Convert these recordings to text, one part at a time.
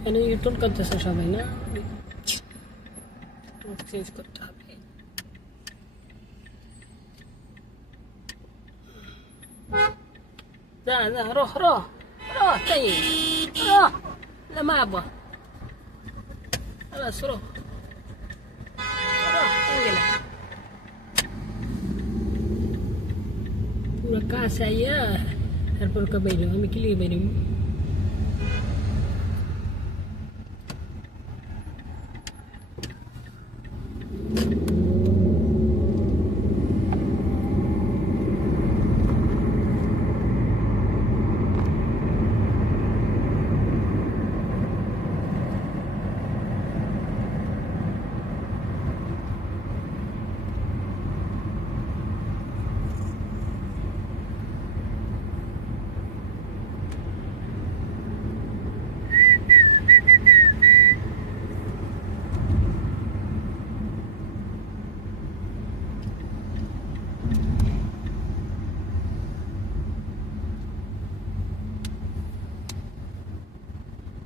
এখানে ইউটার্ন করতেছে সবাই না, চেঞ্জ করতে হবে। যা যা রহ রহ রহ তাই রহ لما أبغى خلاص روح روح انقلع পুরো কাজ আইয়া তারপর কবাইলো আমি ক্লিয়ার বেরিম।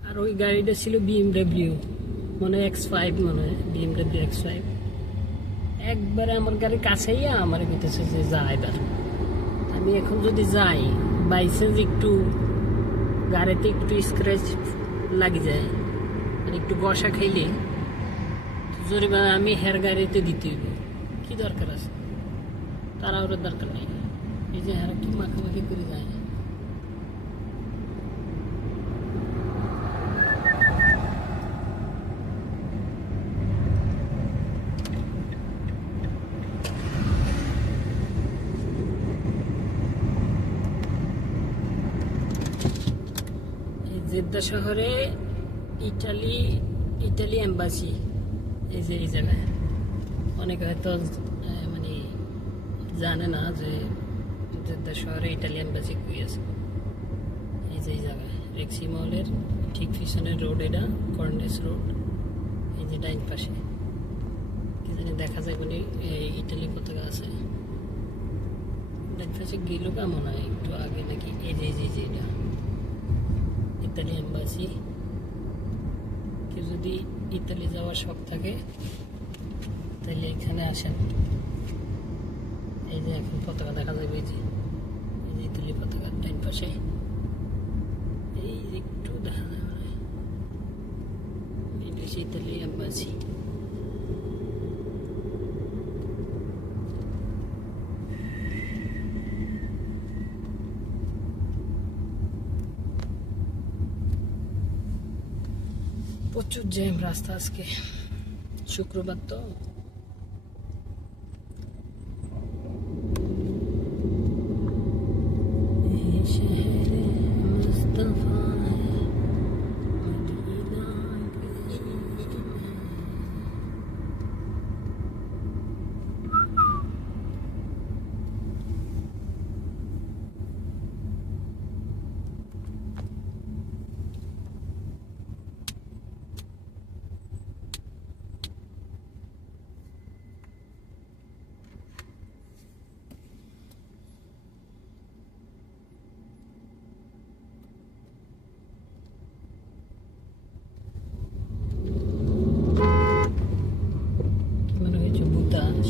আর ওই গাড়িটা ছিল BMW, মনে হয় X5, মনে হয় BMW X5। একবারে আমার গাড়ির কাছেই আমার কইতেছে যে যা এবার। আমি এখন যদি যাই বাইচান্স একটু গাড়িতে একটু স্ক্র্যাচ লাগে যায়, মানে একটু বসা খাইলে জরিমানা আমি হের গাড়িতে দিতে হইব। কি দরকার আছে, তারা ওর দরকার নেই। এই যে হেরা কি মাখামাখি করে যায়। জেদ্দা শহরে ইটালি এম্বাসি, এই যে এই জায়গায় অনেকে হয়তো মানে জানে না যে জেদ্দা শহরে ইটালি এম্বাসি কই আছে। এই যে এই জায়গায় রেক্সি মলের ঠিক পিছনের রোড, এটা কর্নেস রোড। এই যে ডাইন পাশে কি জানি দেখা যায় মানে ইটালি পতাকা আছে। ডাইন পাশে গেল কেমন হয় একটু আগে নাকি, এই যে এই যে এটা ইতালি এম্বাসি। কেউ যদি ইতালি যাওয়ার শখ থাকে তাহলে এখানে আসেন। এই যে এখন পতাকা দেখা যাবে, এই যে ইতালি পতাকা ডাইন পাশে, এই যে একটু দেখা যাবে, এটা হচ্ছে ইতালি এম্বাসি। প্রচুর জ্যাম রাস্তা আজকে, শুক্রবার তো।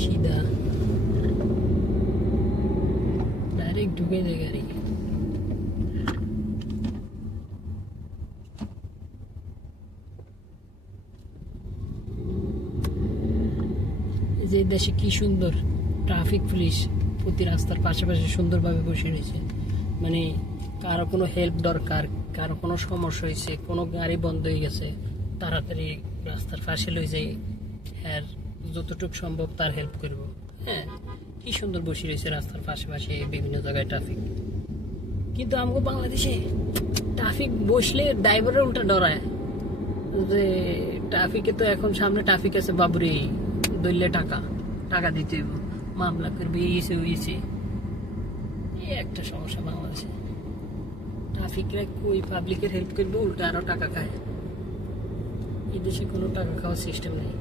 সিধা ডাইরেক্ট ঢুকে যায় গাড়ি। যে দেশে কি সুন্দর ট্রাফিক পুলিশ প্রতি রাস্তার পাশাপাশি সুন্দরভাবে বসে রয়েছে। মানে কারো কোনো হেল্প দরকার, কারো কোনো সমস্যা হয়েছে, কোনো গাড়ি বন্ধ হয়ে গেছে, তাড়াতাড়ি রাস্তার পাশে লই যাই, হ্যাঁ যতটুকু সম্ভব তার হেল্প করব। হ্যাঁ কি সুন্দর বসে রয়েছে রাস্তার পাশাপাশি বিভিন্ন জায়গায় ট্রাফিক। কিন্তু আমাকে বাংলাদেশে ট্রাফিক বসলে ড্রাইভারের উল্টা ডরায় যে ট্রাফিকে তো এখন সামনে ট্রাফিক আছে, বাবুরে দইলে টাকা দিতে হইব, মামলা করবে, ইয়েছে। এই একটা সমস্যা বাংলাদেশে। ট্রাফিকরা কই পাবলিকের হেল্প করবে, উল্টা আরো টাকা খায়। এই দেশে কোনো টাকা খাওয়ার সিস্টেম নেই।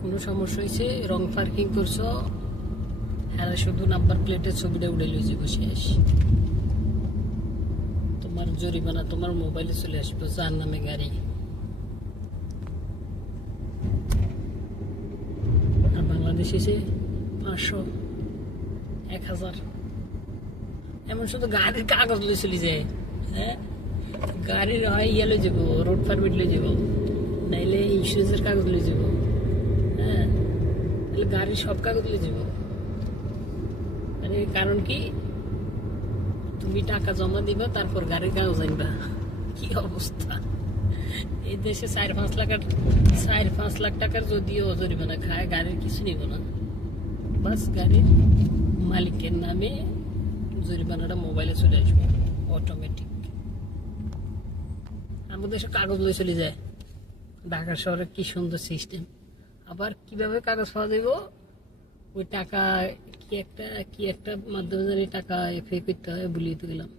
কোনো সমস্যা হয়েছে, রং পার্কিং করছো, হ্যাঁ শুধু নাম্বার প্লেটের ছবিটা উড়ে লইছে বসে। তোমার জরিমানা তোমার মোবাইলে চলে আসবে, যার নামে গাড়ি। আর বাংলাদেশে এসে 500, 1000, এমন শুধু গাড়ির কাগজ লয়ে চলে যায়। হ্যাঁ, গাড়ির হয় ইয়ে লয়ে যাবো, রোড পারমিট লয়ে যাবো, নাইলে ইন্স্যুরেন্সের কাগজ লয়ে যাবো। হ্যাঁ, তাহলে গাড়ির সব কাগজ লয়ে যাবো। আরে কারণ কি, তুমি টাকা জমা দিবা, তারপর গাড়ির কাগজ আনবা। কি অবস্থা! এই দেশে 4-5 লাখ টাকার যদিও জরিমানা খায়, গাড়ির কিছু নিব না। বাস গাড়ির মালিকের নামে জরিমানাটা মোবাইলে চলে আসবে অটোমেটিক। আমাদের দেশে কাগজ লয়ে চলে যায়। ঢাকা শহরে কি সুন্দর সিস্টেম। আবার কিভাবে কাগজ পাওয়া যাবে, ওই টাকা কি একটা মাধ্যমে জানি টাকা পে করতে হয়, ভুলিয়ে তো গেলাম।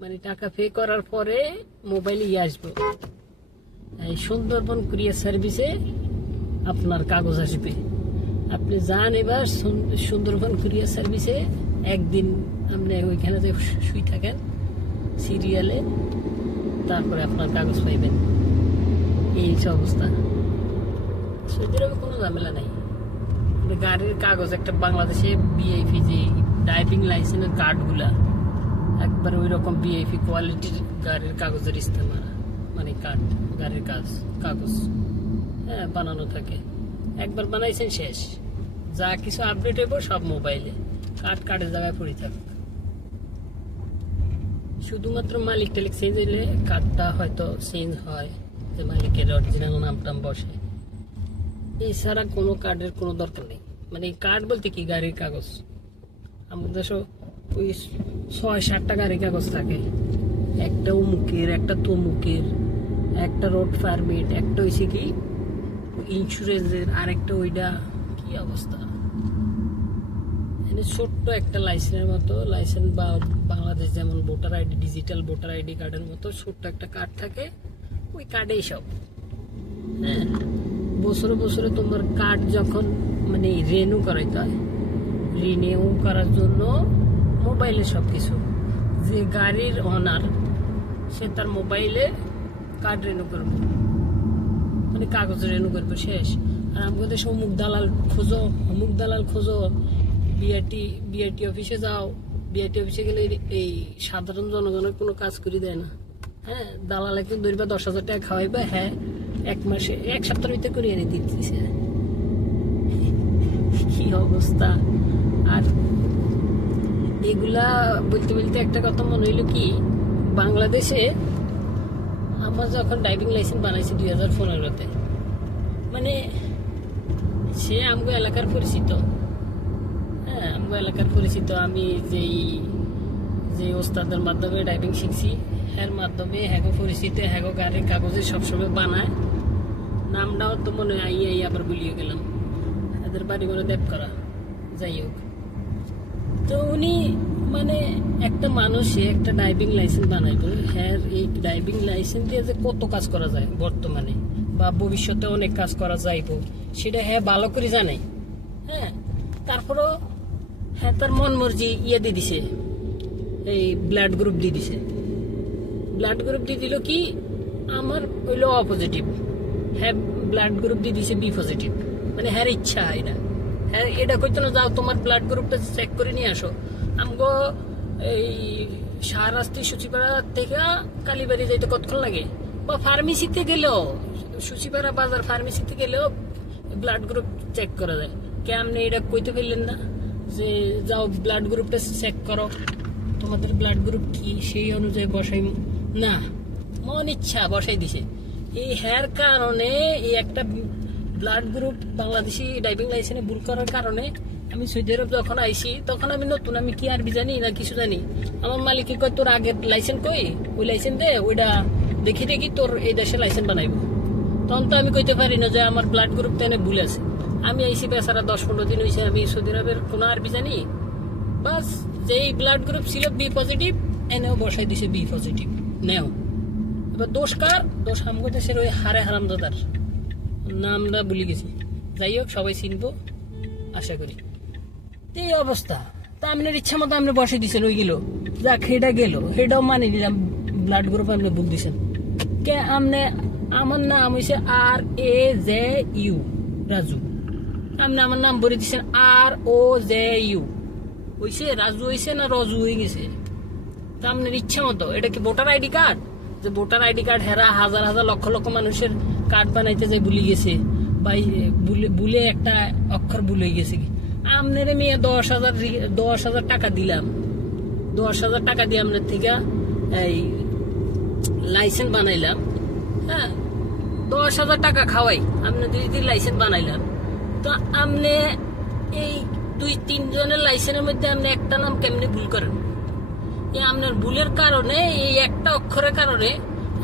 মানে টাকা পে করার পরে মোবাইলে আসবো, এই সুন্দরবন কুরিয়ার সার্ভিসে আপনার কাগজ আসবে। আপনি যান এবার সুন্দরবন কুরিয়ার সার্ভিসে, একদিন আপনি ওইখানে যে শুই থাকেন সিরিয়ালে, তারপরে আপনার কাগজ পাইবেন। এই অবস্থা। সৌদি আরবে কোনো ঝামেলা নাই। গাড়ির কাগজ একটা বাংলাদেশে বিআইপি যে ড্রাইভিং লাইসেন্সের কার্ডগুলা একবার ওই রকম বিআইপি কোয়ালিটির গাড়ির কাগজের ইস্তেমাল, মানে কার্ড, গাড়ির কাগজ হ্যাঁ বানানো থাকে। একবার বানাইছেন শেষ, যা কিছু আপডেট হইব সব মোবাইলে, কার্ডের জায়গায় পড়ে থাকবে। শুধুমাত্র মালিক টালিক চেঞ্জ হইলে কার্ডটা হয়তো চেঞ্জ হয়, যে মালিকের অরিজিনাল নাম বসে। এছাড়া কোনো কার্ডের কোনো দরকার নেই। মানে কার্ড বলতে কি, গাড়ির কাগজ। আমাদের দেশে ওই 6-7টা গাড়ির কাগজ থাকে, একটা অমুকের, একটা তমুকের, একটা রোড পারমিট, একটা হয়েছে কি ইন্স্যুরেন্সের, আরেকটা ওইটা। কি অবস্থা! ছোট্ট একটা লাইসেন্সের মতো, লাইসেন্স বা বাংলাদেশ যেমন voter ID, digital voter ID কার্ডের মতো ছোট্ট একটা কার্ড থাকে, ওই কার্ডেই সব। হ্যাঁ, বছরে তোমার কার্ড যখন মানে রিনিউ করাইতে হয়, রিনিউ করার জন্য মোবাইলে সব কিছু, যে গাড়ির ওনার সে তার মোবাইলে কার্ড রিনিউ করবে, মানে কাগজ রিনিউ করবে, শেষ। আর আমাদের দেশে অমুক দালাল খোঁজো, বিআরটি অফিসে যাও। বিআরটি অফিসে গেলে এই সাধারণ জনগণের কোনো কাজ করে দেয় না। হ্যাঁ, দালাল একদিন ধরবা 10,000 টাকা খাওয়াইবা, হ্যাঁ 1 সপ্তাহের ভিতরে করে এনে দিতেছে। কি অবস্থা! আর এগুলা বলতে একটা কথা মনে হইলো কি, বাংলাদেশে আমার যখন ড্রাইভিং লাইসেন্স বানাইছি 2015-তে, মানে সে আমগো এলাকার পরিচিত। হ্যাঁ, আমগো এলাকার পরিচিত। আমি যে ওস্তাদের মাধ্যমে ড্রাইভিং শিখছি, এর মাধ্যমে হ্যাগো পরিচিত, হ্যাগো গাড়ির কাগজে সবসময় বানায়। নামটাও তো মনে হয় আবার ভুলিয়ে গেলাম, এদের বাড়ি করে দেব করা। যাই হোক, তো উনি মানে একটা মানুষে একটা ড্রাইভিং লাইসেন্স বানাইতো, হ্যাঁ এই ড্রাইভিং লাইসেন্স দিয়ে যে কত কাজ করা যায় বর্তমানে বা ভবিষ্যতে অনেক কাজ করা যাইব, সেটা হ্যাঁ ভালো করে জানে। হ্যাঁ, তারপরও হ্যাঁ তার মন মর্জি দিয়ে দিছে, এই ব্লাড গ্রুপ দিয়ে দিছে। ব্লাড গ্রুপ দিয়ে দিল কি, আমার হইলো অ পজিটিভ, হ্যাঁ ব্লাড গ্রুপ দিয়ে দিছে বি পজিটিভ। মানে হ্যাঁ ইচ্ছা এটা, হ্যাঁ এটা কইতো না যাও তোমার ব্লাড গ্রুপটা চেক করে নিয়ে আসো। আমগো এই শাহরাস্তি সূচিপাড়া থেকে কালীবাড়ি যাইতে কতক্ষণ লাগে, বা ফার্মেসিতে গেলেও, সূচিপাড়া বাজার ফার্মেসিতে গেলেও ব্লাড গ্রুপ চেক করা যায়। কেমনে এটা কইতে পারলেন না যে যাও ব্লাড গ্রুপটা চেক করো, তোমাদের ব্লাড গ্রুপ কি, সেই অনুযায়ী বসাই না, মন ইচ্ছা বসাই দিছে। এই হ্যার কারণে এই একটা ব্লাড গ্রুপ বাংলাদেশি ড্রাইভিং লাইসেন্সে ভুল করার কারণে আমি সৌদি আরব যখন আইসি, তখন আমি নতুন, আমি কি আরবি জানি না কিছু জানি। আমার মালিক কয় তোর আগের লাইসেন্স কই, ওই লাইসেন্স দে, ওইটা দেখি তোর এই দেশে লাইসেন্স বানাইব। তখন তো আমি কইতে পারি না যে আমার ব্লাড গ্রুপ তো এনে ভুল আছে। আমি আইসি বেচারা 10-15 দিন হয়েছে, আমি সৌদি আরবের কোনো আরবি জানি, বাস যেই ব্লাড গ্রুপ ছিল বি পজিটিভ, এনেও বসাই দিছে বি পজিটিভ নেও। এবার দোষ কার? দোষ আমগো দেশের ওই হারামজাদার, নামটা ভুলে গেছি। যাই হোক, সবাই চিনবো আশা করি। এই অবস্থা, তা আপনার ইচ্ছা মতো আপনি বসে দিচ্ছেন, ওই গেল যাক, সেটা গেল, সেটাও মানে নিলাম ব্লাড গ্রুপ আপনি ভুল দিছেন কে আমনে আমার নাম হইছে RAJU রাজু আপনি আমার নাম বলে দিছেন ROJU হইছে রাজু হইছে না রজু হয়ে গেছে তা আপনার ইচ্ছা মতো এটা কি ভোটার আইডি কার্ড যে ভোটার আইডি কার্ড হেরা হাজার হাজার লক্ষ লক্ষ মানুষের কার্ড বানাইতে যায় ভুলে গেছে বা ভুলে একটা অক্ষর ভুল হয়ে গেছে কি আপনার মেয়ে 10,000 টাকা দিলাম 10,000 টাকা দিয়ে আপনার থেকে এই লাইসেন্স বানাইলাম হ্যাঁ 10,000 টাকা খাওয়াই আপনি যদি লাইসেন্স বানাইলাম তো আপনি এই 2-3 জনের লাইসেন্সের মধ্যে আপনি একটা নাম কেমনে ভুল করেন আপনার ভুলের কারণে এই একটা অক্ষরের কারণে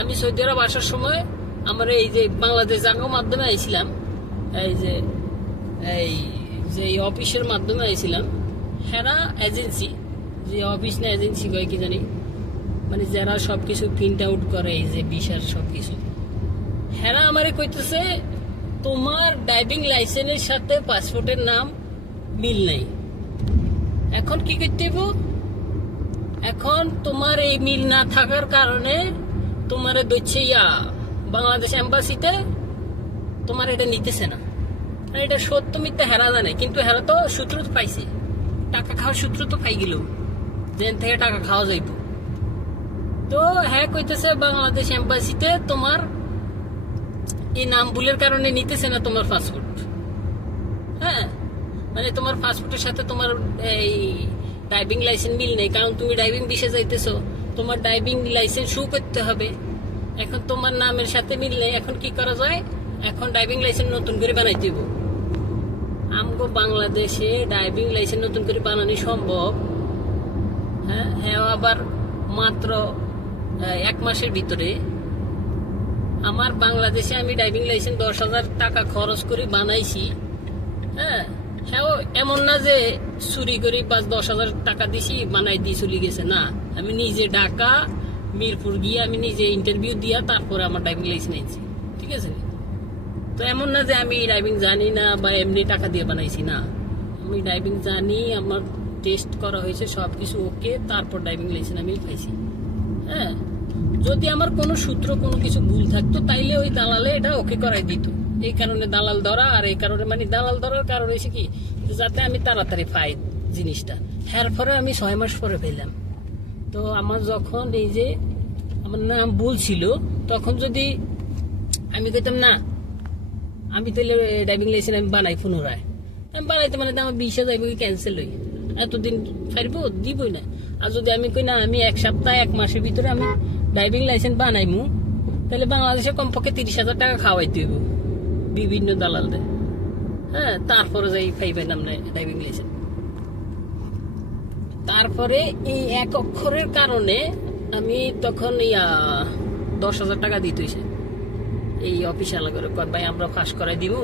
আমি সৌদি আরব আসার সময় আমার এই যে বাংলাদেশ জাঙ্গো মাধ্যমে আইছিলাম এই অফিসের মাধ্যমে আইছিলাম হেরা এজেন্সি যে অফিস না এজেন্সি কয় কি জানি মানে যারা সবকিছু প্রিন্ট আউট করে এই যে ভিসার সবকিছু হেরা আমারে কইতেছে তোমার ড্রাইভিং লাইসেন্সের সাথে পাসপোর্টের নাম মিল নাই এখন কি করতে হবে এখন তোমার এই মিল না থাকার কারণে তোমার দচ্ছে বাংলাদেশ এম্বাসিতে তোমার এটা নিতেছে না এটা সত্য মিথ্যা হেরা জানে কিন্তু হেরা তো সূত্র তো পাইছে টাকা খাওয়ার সূত্র তো পাই গেল যেন থেকে টাকা খাওয়া যাইব তো হ্যাঁ কইতেছে বাংলাদেশ এম্বাসিতে তোমার এই নাম ভুলের কারণে নিতেছে না তোমার পাসপোর্ট হ্যাঁ মানে তোমার পাসপোর্টের সাথে তোমার এই ড্রাইভিং লাইসেন্স মিল নেই কারণ তুমি ড্রাইভিং বিষয়ে যাইতেছো তোমার ড্রাইভিং লাইসেন্স শো করতে হবে এখন তোমার নামের সাথে মিল নেই এখন কি করা যায় এখন ড্রাইভিং লাইসেন্স নতুন করে বানাইতে হবে আমগো বাংলাদেশে ড্রাইভিং লাইসেন্স নতুন করে বানানো সম্ভব হ্যাঁ হ্যাঁ আবার মাত্র 1 মাসের ভিতরে আমার বাংলাদেশে আমি ড্রাইভিং লাইসেন্স 10,000 টাকা খরচ করে বানাইছি হ্যাঁ হ্যাঁ এমন না যে চুরি করি 10,000 টাকা দিছি বানাই দিয়ে চলে গেছে না আমি নিজে ঢাকা মিরপুর গিয়ে আমি নিজে ইন্টারভিউ দিয়া তারপরে আমার ড্রাইভিং লাইসেন্স নিয়েছি ঠিক আছে তো এমন না যে আমি ড্রাইভিং জানি না বা এমনি টাকা দিয়ে বানাইছি না আমি ড্রাইভিং জানি আমার টেস্ট করা হয়েছে সব কিছু ওকে তারপর ড্রাইভিং লাইসেন্স আমি পাইছি হ্যাঁ যদি আমার কোনো সূত্র কোনো কিছু ভুল থাকতো তাইলে ওই দালালে এটা ওকে করাই দিত এই কারণে দালাল ধরা আর এই কারণে মানে দালাল ধরার কারণ হয়েছে কি যাতে আমি তাড়াতাড়ি পাই জিনিসটা এর পরে আমি 6 মাস পরে পেলাম তো আমার যখন এই যে আমার নাম ভুল ছিল তখন যদি আমি কইতাম না আমি তাহলে ড্রাইভিং লাইসেন্স আমি বানাই পুনরায় আমি বানাইতে মানে আমার 20,000 ক্যান্সেল হই এতদিন পারবো দিবই না আর যদি আমি কই না আমি 1 সপ্তাহ 1 মাসের ভিতরে আমি ড্রাইভিং লাইসেন্স বানাইমু তাহলে বাংলাদেশে কমপক্ষে 30,000 টাকা খাওয়াইতে হইব বিভিন্ন দালালদের হ্যাঁ তারপরে যাই পাইবেন আপনি ড্রাইভিং লাইসেন্স তারপরে এই এক অক্ষরের কারণে আমি তখন 10,000 টাকা দিতে হয়েছে এই অফিসে আলাদা করে কয় ভাই আমরা ফাঁস করাই দিব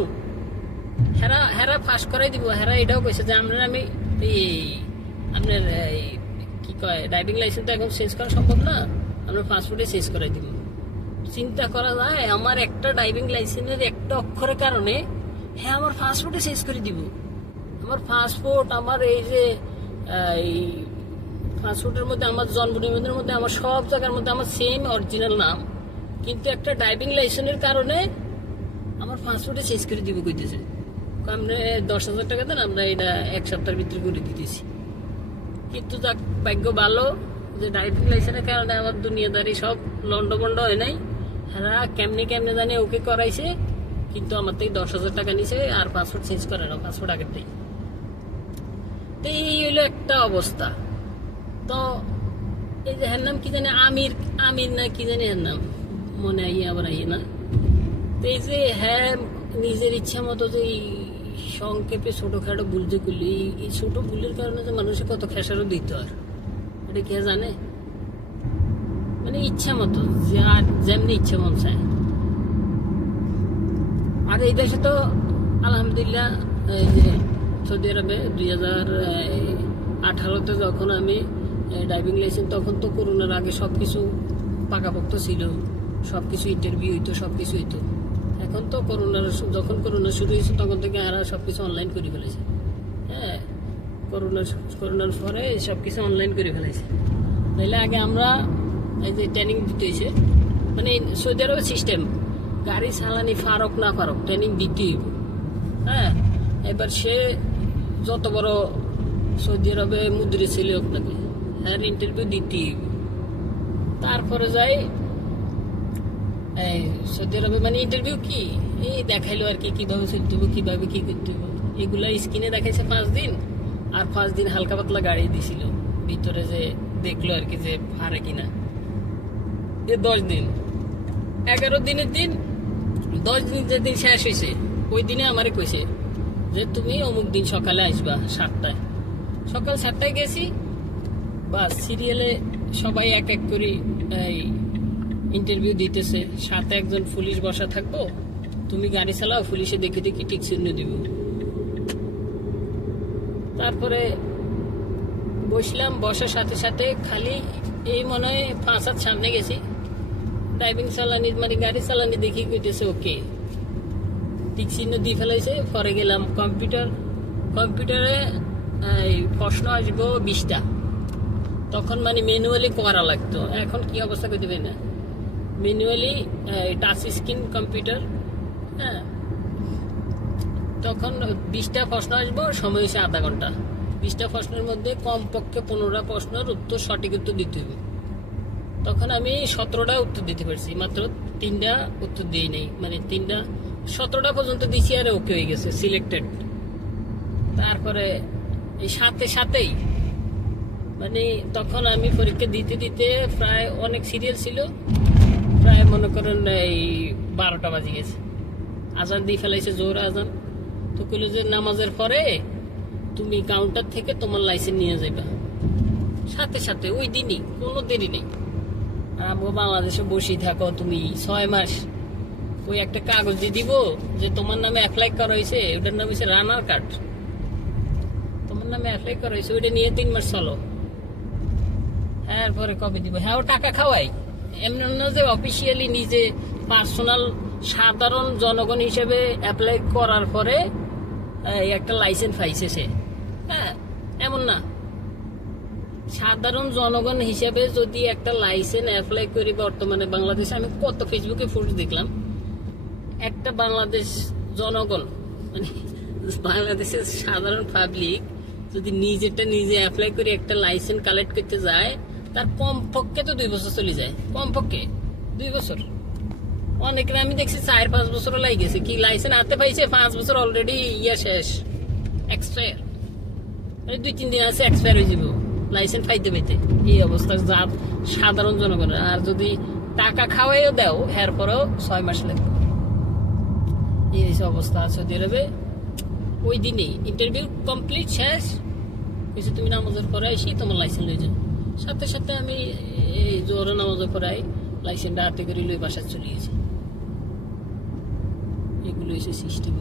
হেরা ফাঁস করাই দিব হেরা এটাও কইছে যে আমি আপনার কি কয় ড্রাইভিং লাইসেন্স তো এখন চেঞ্জ করা সম্ভব না আমরা পাসপোর্টে চেঞ্জ করাই দিব চিন্তা করা যায় আমার একটা ড্রাইভিং লাইসেন্সের একটা অক্ষরের কারণে হ্যাঁ আমার পাসপোর্টে চেঞ্জ করে দিব আমার পাসপোর্ট আমার এই যে এই পাসপোর্টের মধ্যে আমার জন্ম নিবন্ধনের মধ্যে আমার সব জায়গার মধ্যে আমার সেম অরিজিনাল নাম কিন্তু একটা ড্রাইভিং লাইসেন্সের কারণে আমার পাসপোর্টে চেঞ্জ করে দিব কইতেছে আমরা 10,000 টাকা দেন আমরা এটা 1 সপ্তাহের ভিতরে করে দিতেছি কিন্তু যাক ভাগ্য ভালো যে ড্রাইভিং লাইসেন্সের কারণে আমার দুনিয়াদারি সব লন্ডভন্ড হয় নাই হ্যাঁ কেমনে জানে ওকে করাইছে কিন্তু আমার থেকে 10,000 টাকা নিছে আর পাসপোর্ট চেঞ্জ করে না পাসপোর্ট আগের থেকে তো এই হইলো একটা অবস্থা তো এই যে এর নাম কি জানি আমির না কি জানি এর নাম মনে আবার না তো এই যে হ্যাঁ নিজের ইচ্ছা মতো যে সংক্ষেপে ছোটখাটো ভুল যে করলি এই ছোট ভুলের কারণে যে মানুষের কত খেসারও দিতে হয় এটা কে জানে মানে ইচ্ছা মতো যেমনি ইচ্ছা মন চায় আর এই দেশে তো আলহামদুলিল্লাহ এই যে সৌদি আরবে 2018-তে যখন আমি ড্রাইভিং লাইসেন্স তখন তো করোনার আগে সবকিছু পাকাপোক্ত ছিল সবকিছু ইন্টারভিউ হইতো সবকিছু হইতো এখন তো যখন করোনা শুরু হয়েছে তখন থেকে আর সবকিছু অনলাইন করে ফেলেছে হ্যাঁ করোনার পরে সবকিছু অনলাইন করে ফেলেছে তাহলে আগে আমরা এই যে ট্রেনিং দিতে হয়েছে, মানে সৌদি আরবের সিস্টেম গাড়ি চালানি ফারক না ফারক ট্রেনিং দিতেই হইব। হ্যাঁ, এবার সে যত বড় সৌদি আরবে মুদ্রে ছিল আপনাকে হ্যাঁ ইন্টারভিউ দিতেই হইব। তারপরে যাই এই সৌদি আরবে মানে ইন্টারভিউ কি এই দেখাইলো আর কি, কিভাবে চলতে হবে, কিভাবে কি করতে হবে, এগুলা স্ক্রিনে দেখাইছে 5 দিন, আর 5 দিন হালকা পাতলা গাড়ি দিছিল ভিতরে, যে দেখলো আর কি যে পারে কিনা। 10 দিন 11 দিনের দিন 10 দিন যেদিন শেষ হয়েছে ওই দিনে আমারে কইছে যে তুমি অমুক দিন সকালে আসবা 7টায়। সকাল 7টায় গেছি, বাস সিরিয়ালে সবাই এক এক করে এই ইন্টারভিউ দিতেছে, সাথে একজন পুলিশ বসা থাকবো, তুমি গাড়ি চালাও, পুলিশে দেখে দেখে ঠিক চিহ্ন দিব। তারপরে বসলাম, বসার সাথে সাথে খালি এই মনে হয় 5 হাত সামনে গেছি, ড্রাইভিং চালানি মানে গাড়ি চালানি দেখি কইতেছে ওকে, ঠিক চিহ্ন দিয়ে ফেলাইছে। পরে গেলাম কম্পিউটারে এই প্রশ্ন আসবো 20টা, তখন মানে ম্যানুয়ালি করা লাগতো, এখন কি অবস্থা করতে পারি না, ম্যানুয়ালি টাচ স্ক্রিন কম্পিউটার। হ্যাঁ, তখন 20টা প্রশ্ন আসবো, সময় হয়েছে আধা ঘন্টা। 20টা প্রশ্নের মধ্যে কমপক্ষে 15টা প্রশ্নের উত্তর সঠিক উত্তর দিতে হবে। তখন আমি 17টা উত্তর দিতে পারছি, মাত্র 3টা উত্তর দিই নাই, মানে 17টা পর্যন্ত দিছি আর ওকে হয়ে গেছে, সিলেক্টেড। তারপরে এই সাথেই মানে তখন আমি পরীক্ষা দিতে দিতে প্রায় অনেক সিরিয়াল ছিল, প্রায় মনে করেন এই 12টা বাজে গেছে। আজান দিয়ে ফেলাইছে, জোর আজান। তো কইলো যে নামাজের পরে তুমি কাউন্টার থেকে তোমার লাইসেন্স নিয়ে যাইবা, সাথে ওই দিনই, কোনো দেরি নেই। আর আমগো বাংলাদেশে বসেই থাকো তুমি 6 মাস, ওই একটা কাগজ দিয়ে দিব যে তোমার নামে অ্যাপ্লাই করা হয়েছে, ওটার নাম হচ্ছে রানার কার্ড, তোমার নামে অ্যাপ্লাই করা হয়েছে, ওইটা নিয়ে 3 মাস চলো। এরপরে কবে দিব? হ্যাঁ, ও টাকা খাওয়াই, এমন না যে অফিসিয়ালি নিজে পার্সোনাল সাধারণ জনগণ হিসেবে অ্যাপ্লাই করার পরে একটা লাইসেন্স পাইছে সে। হ্যাঁ, এমন না, সাধারণ জনগণ হিসেবে যদি একটা লাইসেন্স অ্যাপ্লাই করি, বর্তমানে বাংলাদেশে আমি কত ফেসবুকে পোস্ট দেখলাম, একটা বাংলাদেশ জনগণ মানে বাংলাদেশের সাধারণ পাবলিক যদি নিজেরটা নিজে অ্যাপ্লাই করে একটা লাইসেন্স কালেক্ট করতে যায়, তার কমপক্ষে তো 2 বছর চলে যায়, কমপক্ষে 2 বছর। অনেকের আমি দেখছি 4-5 বছরও লাগে গেছে, কি লাইসেন্স হাতে পাইছে 5 বছর অলরেডি শেষ, এক্সপায়ার, মানে 2-3 দিন আছে এক্সপায়ার হয়ে যাবো লাইসেন্স পাইতে পাইতে। এই অবস্থা যা সাধারণ জনগণের। আর যদি টাকা খাওয়াইও দাও এরপরেও 6 মাস লাগবে। এই অবস্থা সৌদি আরবে। ওই দিনেই ইন্টারভিউ কমপ্লিট শেষ কিছু, তুমি নামাজের পরে আসি তোমার লাইসেন্স লই যাও। সাথে আমি এই জোরে নামাজের পরে লাইসেন্সটা হাতে করে লই বাসা চলে গেছি। এগুলো হচ্ছে সিস্টেম।